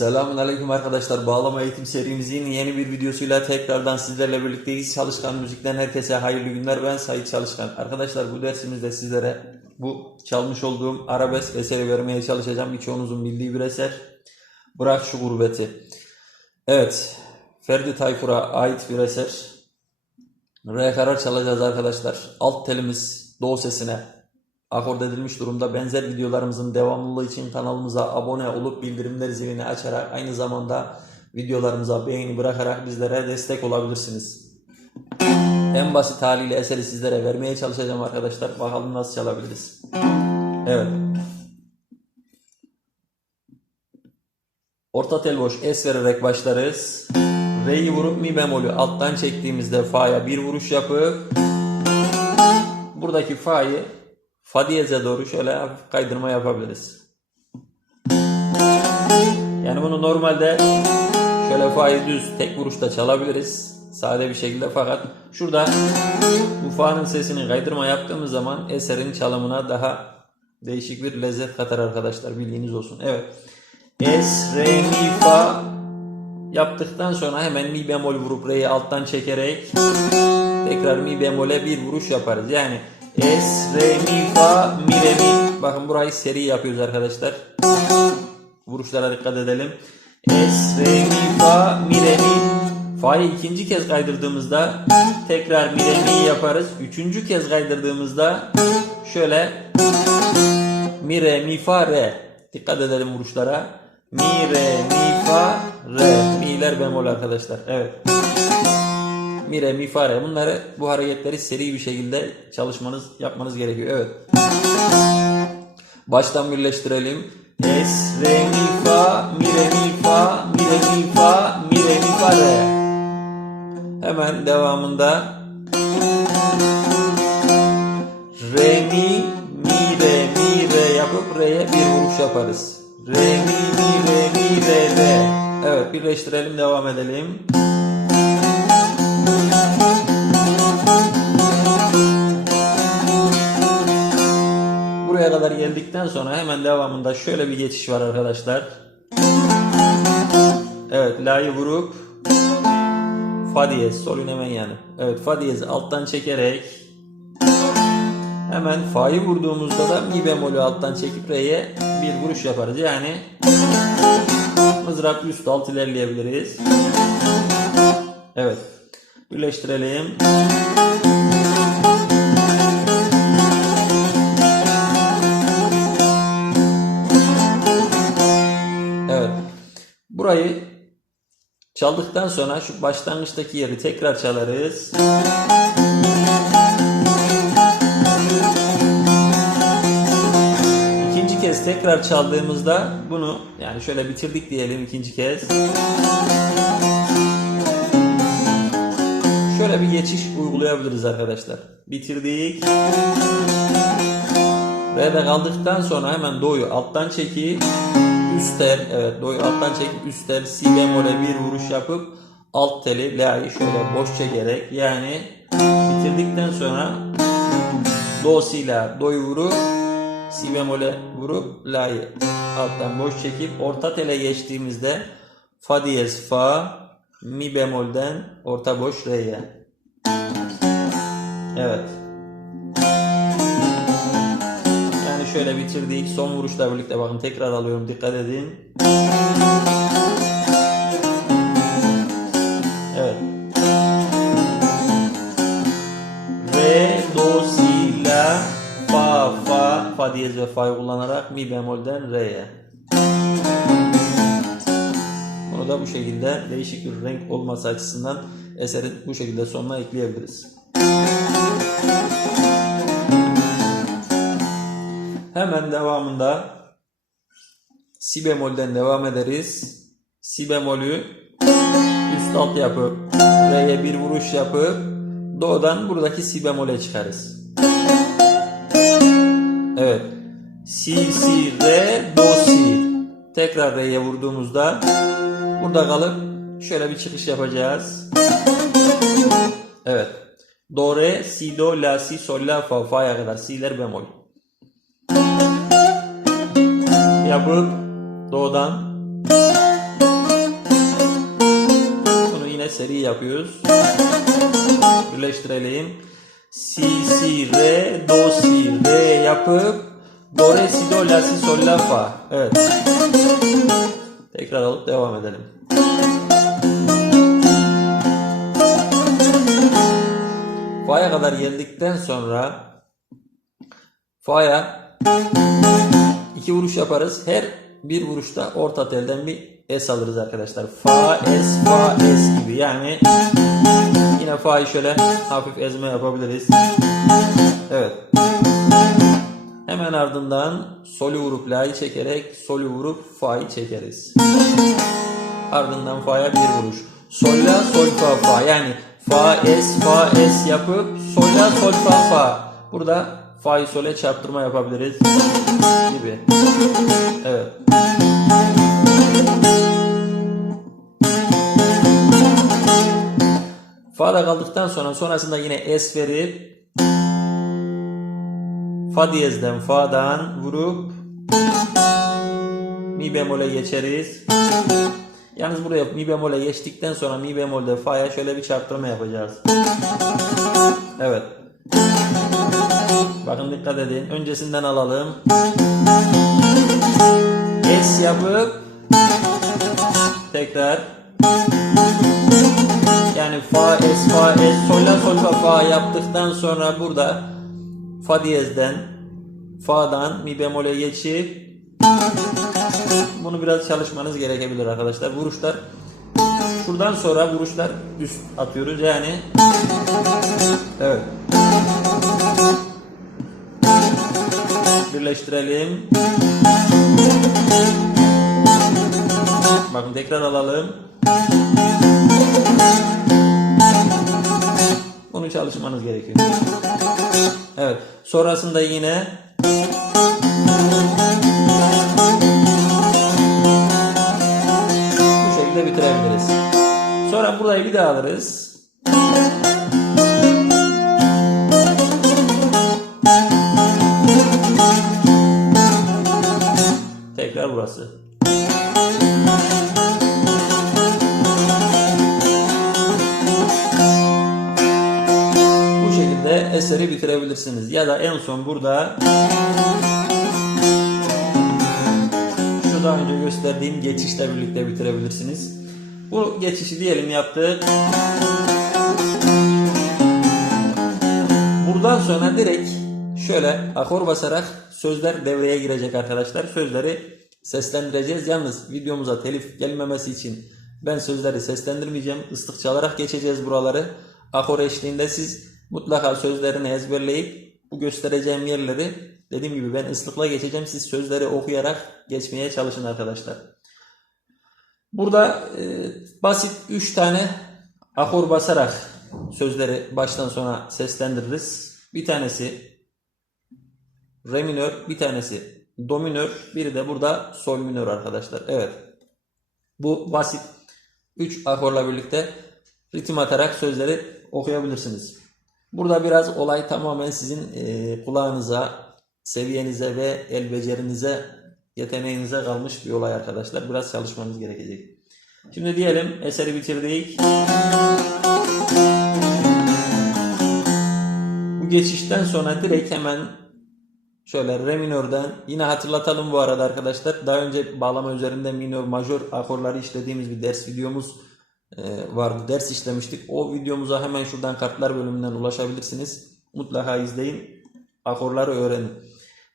Selamun Aleyküm arkadaşlar. Bağlama eğitim serimizin yeni bir videosuyla tekrardan sizlerle birlikteyiz. Çalışkan Müzik'ten herkese hayırlı günler. Ben Sait Çalışkan. Arkadaşlar bu dersimizde sizlere bu çalmış olduğum arabesk eseri vermeye çalışacağım. Birçoğunuzun bildiği bir eser. Bırak şu gurbeti. Evet. Ferdi Tayfur'a ait bir eser. Re karar çalacağız arkadaşlar. Alt telimiz do sesine akord edilmiş durumda. Benzer videolarımızın devamlılığı için kanalımıza abone olup bildirimler zilini açarak aynı zamanda videolarımıza beğeni bırakarak bizlere destek olabilirsiniz. En basit haliyle eseri sizlere vermeye çalışacağım arkadaşlar. Bakalım nasıl çalabiliriz. Evet. Orta tel boş es vererek başlarız. Re'yi vurup mi bemolü alttan çektiğimizde fa'ya bir vuruş yapıp buradaki fa'yı fa diyeze doğru şöyle kaydırma yapabiliriz. Yani bunu normalde şöyle fa'yı düz tek vuruşta çalabiliriz. Sade bir şekilde fakat şurada bu fa'nın sesini kaydırma yaptığımız zaman eserin çalımına daha değişik bir lezzet katar arkadaşlar bilginiz olsun. Evet. Es, re, mi, fa yaptıktan sonra hemen mi bemol vurup re'yi alttan çekerek tekrar mi bemole bir vuruş yaparız. Yani es, re, mi, fa, mi, re, mi. Bakın burayı seri yapıyoruz arkadaşlar. Vuruşlara dikkat edelim. Es, re, mi, fa, mi, re, mi. Fa'yı ikinci kez kaydırdığımızda tekrar mi, re, mi yaparız. Üçüncü kez kaydırdığımızda şöyle mi, re, mi, fa, re. Dikkat edelim vuruşlara. Mi, re, mi, fa, re. Mi'ler bemol arkadaşlar. Evet. Mi, re, mi, fa, re. Bunları bu hareketleri seri bir şekilde çalışmanız, yapmanız gerekiyor. Evet. Baştan birleştirelim. Es, re, mi, fa, mi, re, mi, fa, mi, re, mi, fa, mi, re, mi, fa, re. Hemen devamında re, mi, mi, re, mi, re yapıp re'ye bir vuruş yaparız. Re, mi, mi, re, mi, re, re. Evet birleştirelim devam edelim. Buraya kadar geldikten sonra hemen devamında şöyle bir geçiş var arkadaşlar. Evet la'yı vurup fa diyez solün hemen yanı. Evet fa diyezi alttan çekerek hemen fa'yı vurduğumuzda da mi bemolü alttan çekip re'ye bir vuruş yaparız. Yani mızrap üst alt ilerleyebiliriz. Evet. Birleştirelim. Çaldıktan sonra şu başlangıçtaki yeri tekrar çalarız. İkinci kez tekrar çaldığımızda bunu yani şöyle bitirdik diyelim ikinci kez. Şöyle bir geçiş uygulayabiliriz arkadaşlar. Bitirdik. Re'de kaldıktan sonra hemen do'yu alttan çekip üst tel evet do'yu alttan çekip üst tel si bemole bir vuruş yapıp alt teli la'yı şöyle boş çekerek yani bitirdikten sonra do si la do'yu vurup si bemole vurup la'yı alttan boş çekip orta tele geçtiğimizde fa diyez fa mi bemolden orta boş re'ye evet şöyle bitirdik. Son vuruşla birlikte bakın tekrar alıyorum. Dikkat edin. Evet. Re, do, si, la, fa, fa, fa diyez ve fa'yı kullanarak mi bemolden re'ye. Bunu da bu şekilde değişik bir renk olması açısından eserin bu şekilde sonuna ekleyebiliriz. Hemen devamında si bemolden devam ederiz. Si bemolü üst alt yapıp re'ye bir vuruş yapıp do'dan buradaki si bemole çıkarız. Evet. Si si re do si. Tekrar re'ye vurduğumuzda burada kalıp şöyle bir çıkış yapacağız. Evet. Do re si do la si sol la fa fa'ya kadar si'ler bemol. Yapıp doğudan seri yapıyoruz. Birleştirelim. Si, si, re, do, si, re yapıp do, re, si, do, la, si, sol, la, fa. Evet. Tekrar alıp devam edelim. Fa'ya kadar geldikten sonra Fa'ya iki vuruş yaparız. Her bir vuruşta orta telden bir es alırız arkadaşlar. Fa, es, fa, es gibi. Yani yine Fa'yı şöyle hafif ezme yapabiliriz. Evet. Hemen ardından solü vurup la'yı çekerek solü vurup fa'yı çekeriz. Ardından fa'ya bir vuruş. Sol la sol fa fa yani fa es fa es yapıp sol la sol fa fa. Burada fa'yı sole çarptırma yapabiliriz gibi. Evet. Fa'da kaldıktan sonra sonrasında yine es verip Fa diyezden Fa'dan vurup Mi bemole geçeriz. Yalnız buraya Mi bemole geçtikten sonra Mi bemolde Fa'ya şöyle bir çarptırma yapacağız. Evet. Bakın dikkat edin. Öncesinden alalım. Es yapıp tekrar yani fa es fa es sol la sol fa fa yaptıktan sonra burada fa diyezden fa'dan mi bemole geçip bunu biraz çalışmanız gerekebilir arkadaşlar. Vuruşlar şuradan sonra vuruşlar üst atıyoruz yani evet birleştirelim. Bakın tekrar alalım. Bunu çalışmanız gerekiyor. Evet. Sonrasında yine bu şekilde bitirebiliriz. Sonra burayı bir daha alırız. Burası. Bu şekilde eseri bitirebilirsiniz. Ya da en son burada şu daha önce gösterdiğim geçişle birlikte bitirebilirsiniz. Bu geçişi diyelim yaptık. Buradan sonra direkt şöyle akor basarak sözler devreye girecek arkadaşlar. Sözleri seslendireceğiz. Yalnız videomuza telif gelmemesi için ben sözleri seslendirmeyeceğim. Islık çalarak geçeceğiz buraları. Akor eşliğinde siz mutlaka sözlerini ezberleyip bu göstereceğim yerleri dediğim gibi ben ıslıkla geçeceğim. Siz sözleri okuyarak geçmeye çalışın arkadaşlar. Burada e, basit 3 tane akor basarak sözleri baştan sona seslendiririz. Bir tanesi re minör, bir tanesi do minör, biri de burada sol minör arkadaşlar. Evet. Bu basit 3 akorla birlikte ritim atarak sözleri okuyabilirsiniz. Burada biraz olay tamamen sizin e, kulağınıza, seviyenize ve el becerinize, yeteneğinize kalmış bir olay arkadaşlar. Biraz çalışmanız gerekecek. Şimdi diyelim eseri bitirdik. Bu geçişten sonra direkt hemen şöyle re minörden yine hatırlatalım bu arada arkadaşlar. Daha önce bağlama üzerinde minör, majör akorları işlediğimiz bir ders videomuz e, vardı. Ders işlemiştik. O videomuza hemen şuradan kartlar bölümünden ulaşabilirsiniz. Mutlaka izleyin. Akorları öğrenin.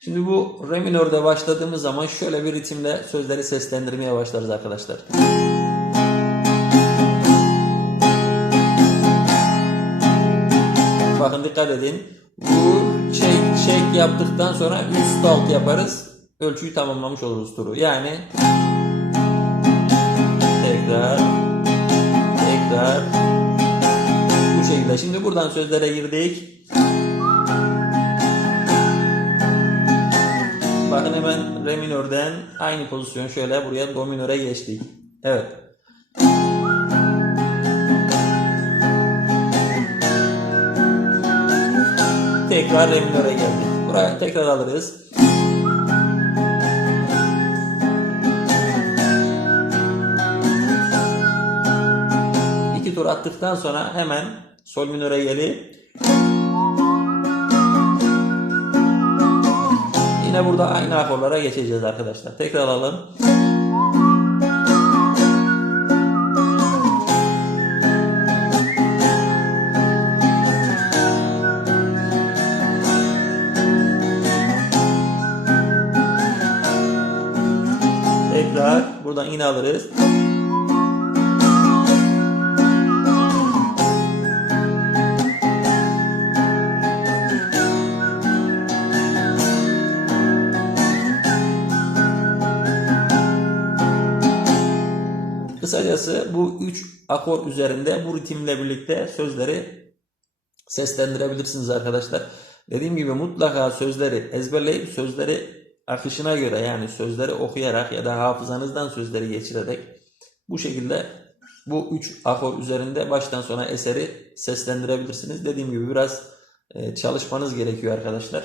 Şimdi bu re minörde başladığımız zaman şöyle bir ritimle sözleri seslendirmeye başlarız arkadaşlar. Bakın dikkat edin. Vur, çek yaptıktan sonra üst alt yaparız. Ölçüyü tamamlamış oluruz turu. Yani tekrar tekrar bu şekilde. Şimdi buradan sözlere girdik. Bakın hemen re minörden aynı pozisyon şöyle buraya do minöre geçtik. Evet. Tekrar re minöre geldik. Buraya tekrar alırız. İki tur attıktan sonra hemen sol minöre gelip yine burada aynı akorlara geçeceğiz arkadaşlar. Tekrar alalım. Yine alırız. Kısacası bu üç akor üzerinde bu ritimle birlikte sözleri seslendirebilirsiniz arkadaşlar. Dediğim gibi mutlaka sözleri ezberleyip sözleri akışına göre yani sözleri okuyarak ya da hafızanızdan sözleri geçirerek bu şekilde bu üç akor üzerinde baştan sona eseri seslendirebilirsiniz. Dediğim gibi biraz e, çalışmanız gerekiyor arkadaşlar.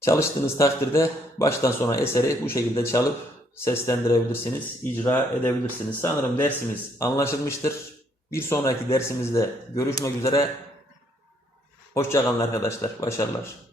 Çalıştığınız takdirde baştan sona eseri bu şekilde çalıp seslendirebilirsiniz, icra edebilirsiniz. Sanırım dersimiz anlaşılmıştır. Bir sonraki dersimizde görüşmek üzere. Hoşçakalın arkadaşlar. Başarılar.